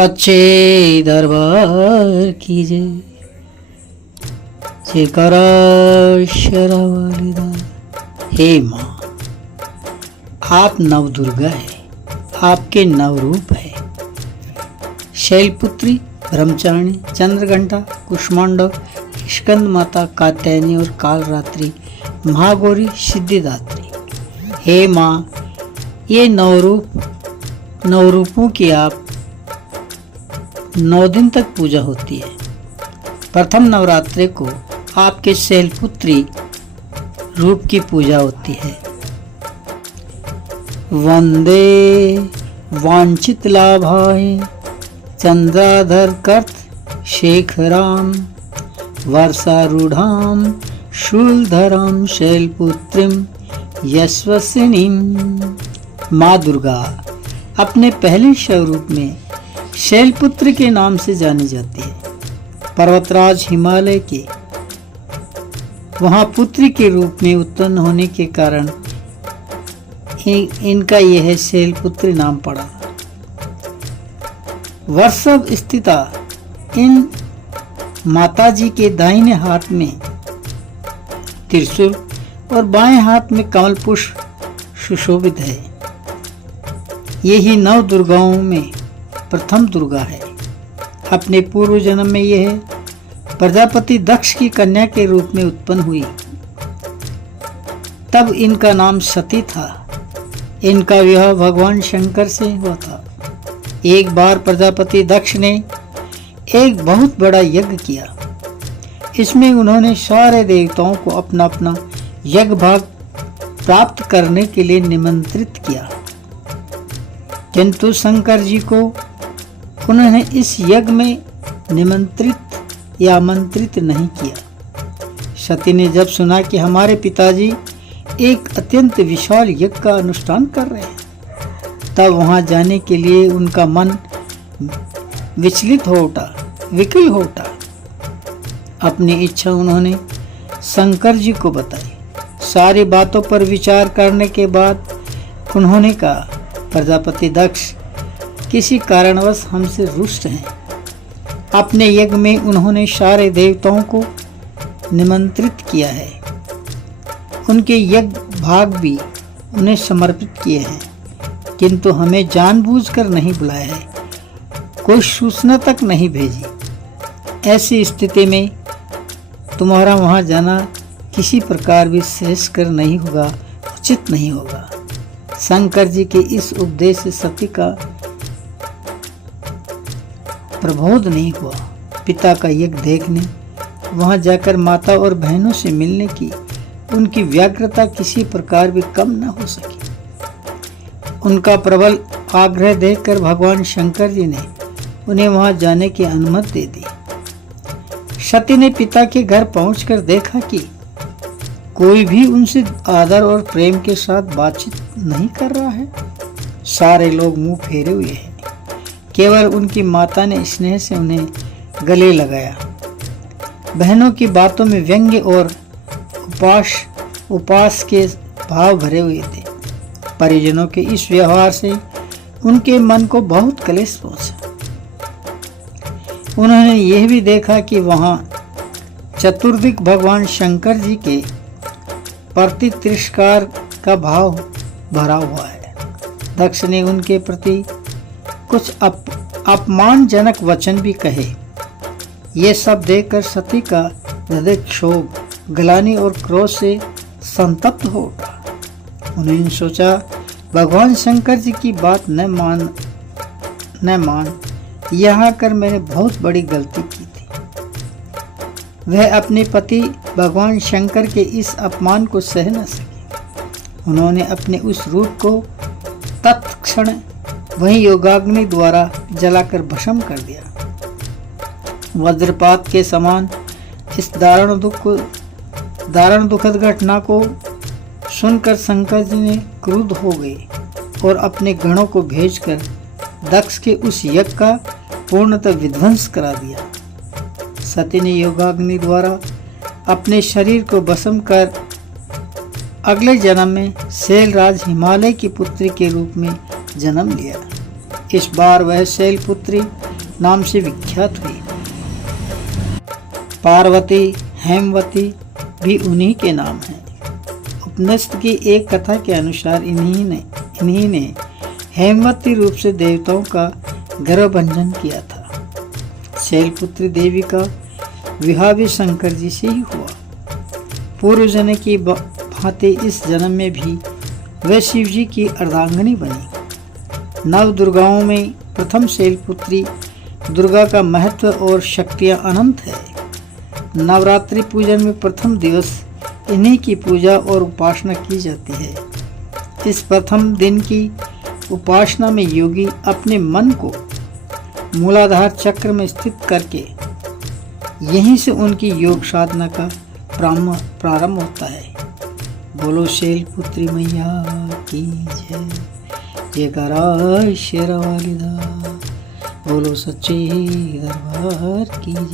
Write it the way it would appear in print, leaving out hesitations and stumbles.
सच्चे दरबार की जय जयकारा शेरावाली। हे माँ, आप नवदुर्गा है, आपके नवरूप है। शैलपुत्री, ब्रह्मचारिणी, चंद्रघंटा, कुष्मांडव, स्कंद माता, कात्यायनी और कालरात्रि, महागौरी, सिद्धिदात्री। हे माँ, ये नवरूपों की आप 9 दिन तक पूजा होती है। प्रथम नवरात्रि को आपके शैलपुत्री रूप की पूजा होती है। वंदे वांछित लाभाय चंद्राधर कर्त शेखराम वर्षारूढ़ाम शूलधराम शैलपुत्रीम यशस्विनीम। माँ दुर्गा अपने पहले स्वरूप में शैलपुत्री के नाम से जानी जाती है। पर्वतराज हिमालय के वहाँ पुत्री के रूप में उत्पन्न होने के कारण इनका यह शैलपुत्री नाम पड़ा। वर्षभ स्थिता इन माताजी के दाहिने हाथ में त्रिशूल और बाएं हाथ में कमल पुष्प सुशोभित है। यही 9 दुर्गाओं में प्रथम दुर्गा है। अपने पूर्व जन्म में यह प्रजापति दक्ष की कन्या के रूप में उत्पन्न हुई। तब इनका नाम सती था। इनका विवाह भगवान शंकर से हुआ था। एक बार प्रजापति दक्ष ने एक बहुत बड़ा यज्ञ किया। इसमें उन्होंने सारे देवताओं को अपना अपना यज्ञ भाग प्राप्त करने के लिए निमंत्रित किया, किंतु शंकर जी को उन्होंने इस यज्ञ में निमंत्रित या आमंत्रित नहीं किया। सती ने जब सुना कि हमारे पिताजी एक अत्यंत विशाल यज्ञ का अनुष्ठान कर रहे हैं, तब वहां जाने के लिए उनका मन विचलित हो उठा, विकल हो उठा। अपनी इच्छा उन्होंने शंकर जी को बताई। सारी बातों पर विचार करने के बाद उन्होंने कहा, प्रजापति दक्ष किसी कारणवश हमसे रुष्ट हैं। अपने यज्ञ में उन्होंने सारे देवताओं को निमंत्रित किया है। उनके यज्ञ भाग भी उन्हें समर्पित किए हैं, किंतु हमें जानबूझकर नहीं बुलाया है, कोई सूचना तक नहीं भेजी। ऐसी स्थिति में तुम्हारा वहां जाना किसी प्रकार भी श्रेयस्कर नहीं होगा, उचित नहीं होगा। शंकर जी के इस उपदेश से सती का प्रबोध नहीं हुआ। पिता का यज्ञ देखने, वहां जाकर माता और बहनों से मिलने की उनकी व्यग्रता किसी प्रकार भी कम न हो सकी। उनका प्रबल आग्रह देखकर भगवान शंकर जी ने उन्हें वहां जाने की अनुमति दे दी। सती ने पिता के घर पहुंचकर देखा कि कोई भी उनसे आदर और प्रेम के साथ बातचीत नहीं कर रहा है। सारे लोग मुंह फेरे हुए हैं। केवल उनकी माता ने स्नेह से उन्हें गले लगाया। बहनों की बातों में व्यंग्य और उपास के भाव भरे हुए थे। परिजनों के इस व्यवहार से उनके मन को बहुत क्लेश पहुंचा। उन्होंने यह भी देखा कि वहां चतुर्दिक भगवान शंकर जी के प्रति तिरस्कार का भाव भरा हुआ है। दक्ष ने उनके प्रति कुछ अपमानजनक वचन भी कहे। ये सब देखकर सती का हृदय क्षोभ, ग्लानि और क्रोध से संतप्त हो उठा। उन्होंने सोचा, भगवान शंकर जी की बात न मान यहाँ कर मैंने बहुत बड़ी गलती की थी। वह अपने पति भगवान शंकर के इस अपमान को सह न सके। उन्होंने अपने उस रूप को तत्क्षण वही योगाग्नि द्वारा जलाकर भस्म कर दिया। वज्रपात के समान इस दारुण दुखद घटना को सुनकर शंकर जी ने क्रुद्ध हो गए और अपने गणों को भेजकर दक्ष के उस यज्ञ का पूर्णतः विध्वंस करा दिया। सती ने योगाग्नि द्वारा अपने शरीर को भस्म कर अगले जन्म में शैलराज हिमालय की पुत्री के रूप में जन्म लिया। इस बार वह शैलपुत्री नाम से विख्यात हुई। पार्वती, हेमवती भी उन्हीं के नाम हैं। उपनिषद की एक कथा के अनुसार इन्हीं ने हेमवती रूप से देवताओं का गर्भभंजन किया था। शैलपुत्री देवी का विवाह भी शंकर जी से ही हुआ। पूर्व जन्म की भांति इस जन्म में भी वह शिव जी की अर्धांगिनी बनी। नव दुर्गाओं में प्रथम शैलपुत्री दुर्गा का महत्व और शक्तियाँ अनंत है। नवरात्रि पूजन में प्रथम दिवस इन्हीं की पूजा और उपासना की जाती है। इस प्रथम दिन की उपासना में योगी अपने मन को मूलाधार चक्र में स्थित करके यहीं से उनकी योग साधना का प्रारंभ होता है। बोलो शैलपुत्री मैया की जय, जयकारा शेरा वाली दा, बोलो सच्चे दरबार की जय।